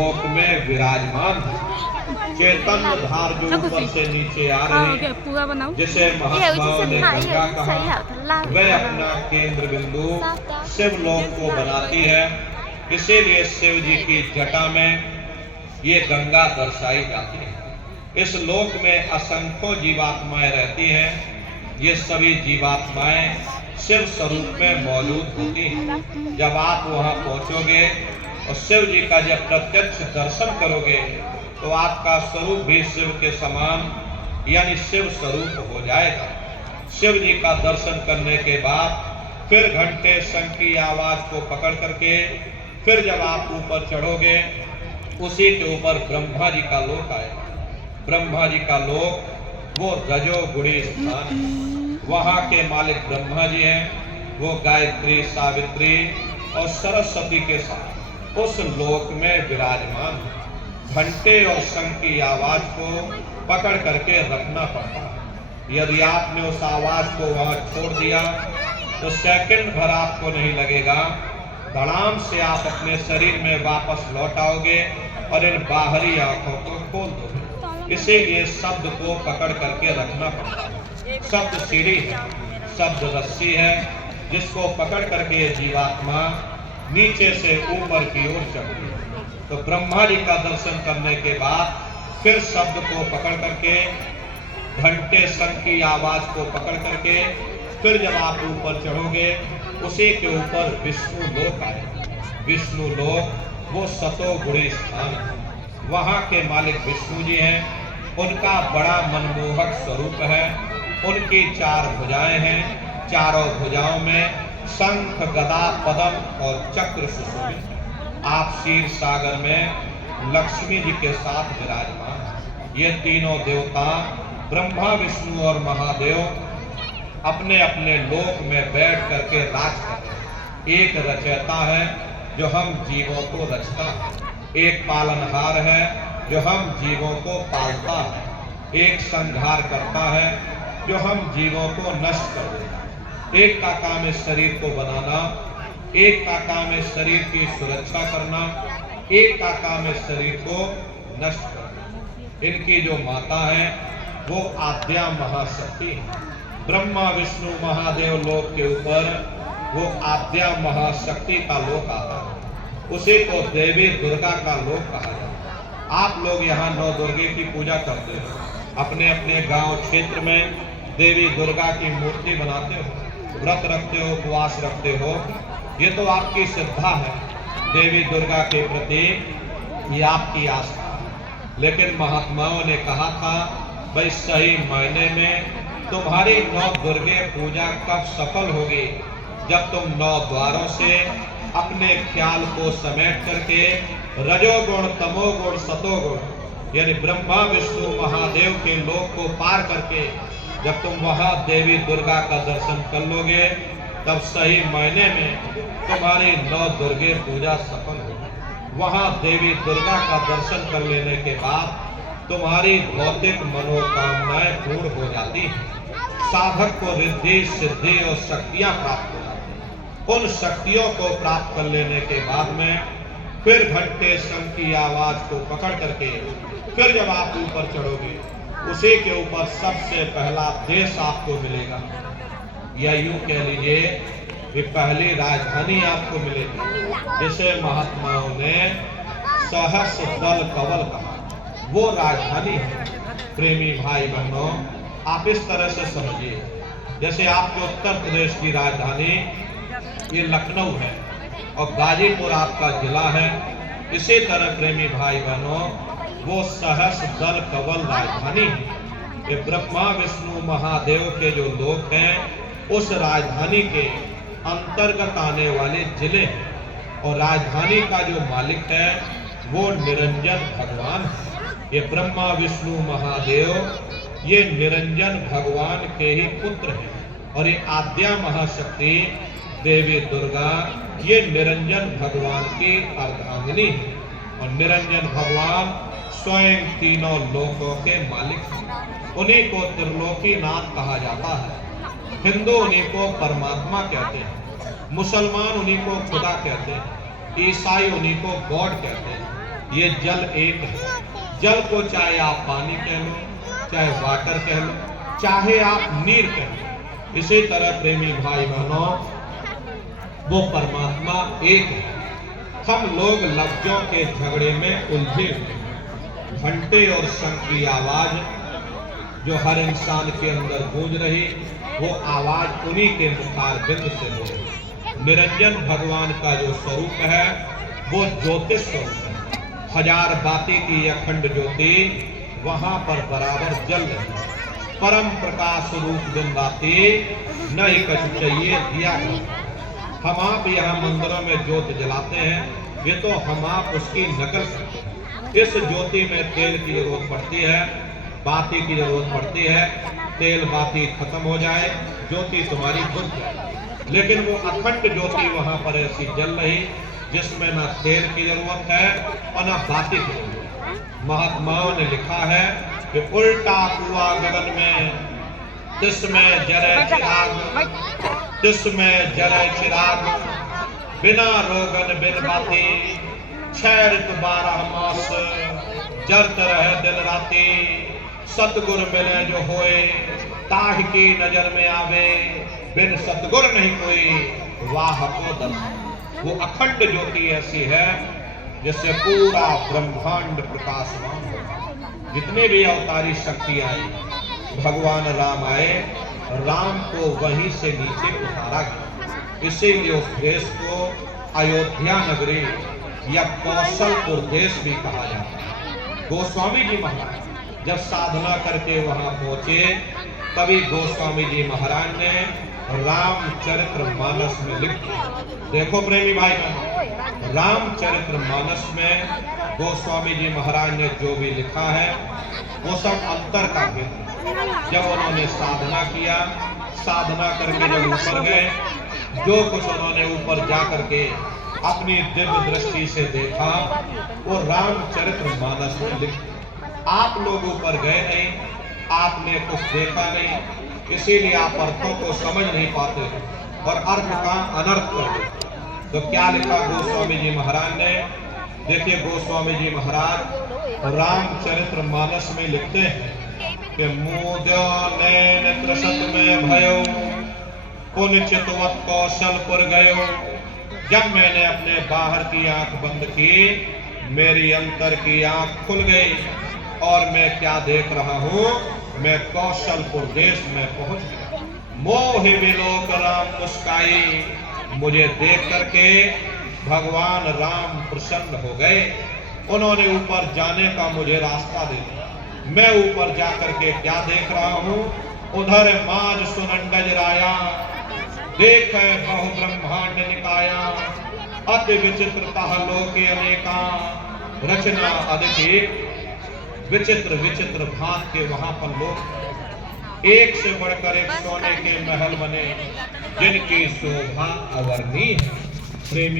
लोक में विराजमान चैतन्य धार जो ऊपर से नीचे आ रही, पूरा बनाओ। जिसे महात्माओं ने गंगा कहा, वह अपना केंद्र बिंदु शिव लोक को बनाती है। इसीलिए शिव जी की जटा में ये गंगा दर्शाई जाती है। इस लोक में असंख्यों जीवात्माएं रहती हैं। ये सभी जीवात्माएं शिव स्वरूप में मौजूद होती हैं। जब आप वहां पहुंचोगे और शिव जी का जब प्रत्यक्ष दर्शन करोगे तो आपका स्वरूप भी शिव के समान यानी शिव स्वरूप हो जाएगा। शिव जी का दर्शन करने के बाद फिर घंटे शंख की आवाज को पकड़ करके फिर जब आप ऊपर चढ़ोगे, उसी के ऊपर ब्रह्मा जी का लोक आएगा। ब्रह्मा जी का लोक वो रजोगुणी स्थान है। वहां के मालिक ब्रह्मा जी हैं। वो गायत्री, सावित्री और सरस्वती के साथ उस लोक में विराजमान है। घंटे और शंख की आवाज को पकड़ करके रखना पड़ता है। यदि आपने उस आवाज को वहां छोड़ दिया तो सेकंड भर आपको नहीं लगेगा, धड़ाम से आप अपने शरीर में वापस लौट आओगे और इन बाहरी आंखों को खोल दोगे। इसीलिए शब्द को पकड़ करके रखना पड़ता है। शब्द सीढ़ी है, शब्द रस्सी है, जिसको पकड़ करके ये जीवात्मा नीचे से ऊपर की ओर चढ़ती है। तो ब्रह्मा जी का दर्शन करने के बाद फिर शब्द को पकड़ करके, घंटे शंख की आवाज को पकड़ करके फिर जब आप ऊपर चढ़ोगे, उसी के ऊपर विष्णु लोक आएगा। विष्णु लोक वो सतोगुणी स्थान है। वहां के मालिक विष्णु जी हैं। उनका बड़ा मनमोहक स्वरूप है। उनकी 4 भुजाएं हैं। चारों भुजाओं में शंख, गदा, पद्म और चक्र सुशोभित है। आप क्षीर सागर में लक्ष्मी जी के साथ विराजमान। ये तीनों देवता ब्रह्मा, विष्णु और महादेव अपने अपने लोक में बैठ करके राज करते हैं। एक रचयिता है जो हम जीवों को रचता है, एक पालनहार है जो हम जीवों को पालता है, एक संहार करता है जो हम जीवों को नष्ट कर देता है। एक का काम है शरीर को बनाना, एक का काम है शरीर की सुरक्षा करना, एक का काम है शरीर को नष्ट करना। इनकी जो माता है वो आद्या महाशक्ति है। ब्रह्मा, विष्णु, महादेव लोक के ऊपर वो आद्या महाशक्ति का लोक आता है। उसी को देवी दुर्गा का लोक कहा जाता है। आप लोग यहाँ 9 दुर्गे की पूजा करते हो। अपने अपने गांव क्षेत्र में देवी दुर्गा की मूर्ति बनाते हो, व्रत रखते हो, उपवास रखते हो। ये तो आपकी श्रद्धा है देवी दुर्गा के प्रति, ये आपकी आस्था है। लेकिन महात्माओं ने कहा था भाई सही मायने में तुम्हारी 9 दुर्गे पूजा कब सफल होगी, जब तुम 9 द्वारों से अपने ख्याल को समेट करके रजोगुण, तमोगुण, सतोगुण यानी ब्रह्मा, विष्णु, महादेव के लोक को पार करके जब तुम वहां देवी दुर्गा का दर्शन कर लोगे, तब सही मायने में तुम्हारी 9 दुर्गे पूजा सफल होगी। वहां देवी दुर्गा का दर्शन कर लेने के बाद तुम्हारी भौतिक मनोकामनाएं पूर्ण हो जाती हैं। साधक को रिद्धि, सिद्धि और शक्तियां प्राप्त हो जाती हैं। उन शक्तियों को प्राप्त कर लेने के बाद में फिर घंटे शंख की आवाज को पकड़ करके फिर जब आप ऊपर चढ़ोगे, उसी के ऊपर सबसे पहला देश आपको मिलेगा, या यूं कह लीजिए कि पहली राजधानी आपको मिलेगी, जिसे महात्माओं ने सहस्र दल कवल कहा। वो राजधानी है। प्रेमी भाई बहनों, आप इस तरह से समझिए, जैसे आपके उत्तर प्रदेश की राजधानी ये लखनऊ है और गाजीपुर आपका जिला है, इसी तरह प्रेमी भाई बहनों वो सहस्र दल कवल राजधानी है। ये ब्रह्मा, विष्णु, महादेव के जो लोक हैं उस राजधानी के अंतर्गत आने वाले जिले हैं। और राजधानी का जो मालिक है वो निरंजन भगवान है। ये ब्रह्मा, विष्णु, महादेव ये निरंजन भगवान के ही पुत्र हैं। और ये आद्या महाशक्ति देवी दुर्गा ये निरंजन भगवान की अर्धांगिनी है। और निरंजन भगवान स्वयं तीनों लोकों के मालिक हैं। उन्हीं को त्रिलोकीनाथ कहा जाता है। हिंदू उन्हीं को परमात्मा कहते हैं, मुसलमान उन्हीं को खुदा कहते हैं, ईसाई उन्हीं को गॉड कहते हैं। ये जल एक है। जल को चाहे आप पानी कह लो, चाहे वाटर कह लो, चाहे आप नीर कह लो, इसी तरह प्रेमी भाई बहनों वो परमात्मा एक है। हम लोग लफ्जों के झगड़े में उलझे हुए। घंटे और शंख की आवाज जो हर इंसान के अंदर गूंज रही, वो आवाज उन्हीं के मुखार बिंद से हो रही। निरंजन भगवान का जो स्वरूप है वो ज्योतिष स्वरूप है। हजार बाती की अखंड ज्योति वहां पर बराबर जल रही। परम प्रकाश रूप दिन राती न ही कछु चाहिए दिया गया। हम आप यहाँ मंदिरों में ज्योत जलाते हैं, ये तो हम आप उसकी नकल करते हैं। इस ज्योति में तेल की जरूरत पड़ती है, बाती की जरूरत पड़ती है। तेल बाती खत्म हो जाए, ज्योति तुम्हारी बुझ जाए। लेकिन वो अखंड ज्योति वहां पर ऐसी जल रही जिसमें न तेल की जरूरत है और न बाती की जरूरत। महात्माओं ने लिखा है कि उल्टा कुआं गगन में, जिसमें जरे चिराग, जिसमें जरे चिराग, बिना रोगन बिन बाती, 6 ऋतु 12 मास, जरत रहे दिन राती। सतगुर मिले जो होए, ताह की नजर में आवे, बिन सतगुर नहीं कोई, वाह को दर्शन। वो अखंड ज्योति ऐसी है जिससे पूरा ब्रह्मांड प्रकाशमान हो। जितने भी अवतारी शक्ति आई, भगवान राम आए, राम को वहीं से नीचे उतारा गया। इसीलिए उस देश को अयोध्या नगरी या कौशलपुर देश भी कहा जाता है। गोस्वामी जी महाराज जब साधना करके वहां पहुंचे, तभी गोस्वामी जी महाराज ने रामचरितमानस में लिख दिया। देखो प्रेमी भाई बहन, रामचरितमानस में गोस्वामी जी महाराज ने जो भी लिखा है वो सब अंतर का भेद। जब उन्होंने साधना किया, साधना करके जब ऊपर गए, जो कुछ उन्होंने ऊपर जा करके अपनी दिव्य दृष्टि से देखा वो रामचरितमानस में लिख दिया। आप लोग ऊपर गए नहीं, आपने कुछ देखा नहीं, इसीलिए आप अर्थों को समझ नहीं पाते और अर्थ का अनर्थ कर देते। तो क्या लिखा गोस्वामी जी महाराज ने? देखिए गोस्वामी जी महाराज रामचरितमानस में लिखते हैं कि मुझो नैन त्रसत में भयो, पुन चितवत कौशलपुर गयो। जब मैंने अपने बाहर की आंख बंद की, मेरी अंतर की आंख खुल गई और मैं क्या देख रहा हूं, मैं कौशलपुर देश में पहुंच गया। मोहि विलोक राम मुस्काई, मुझे देख करके भगवान राम प्रसन्न हो गए। उन्होंने ऊपर जाने का मुझे रास्ता दे दिया। मैं ऊपर जा करके क्या देख रहा हूं, उधर माज सुनंडज राया, देख बहु ब्रह्मांड निकाया, अति विचित्रता लोके अनेका, रचना अधिक विचित्र विचित्र भांत के वहां पर लोग, एक से बढ़कर एक सोने के महल बने जिनकी शोभा अवर्णीय है। प्रेमी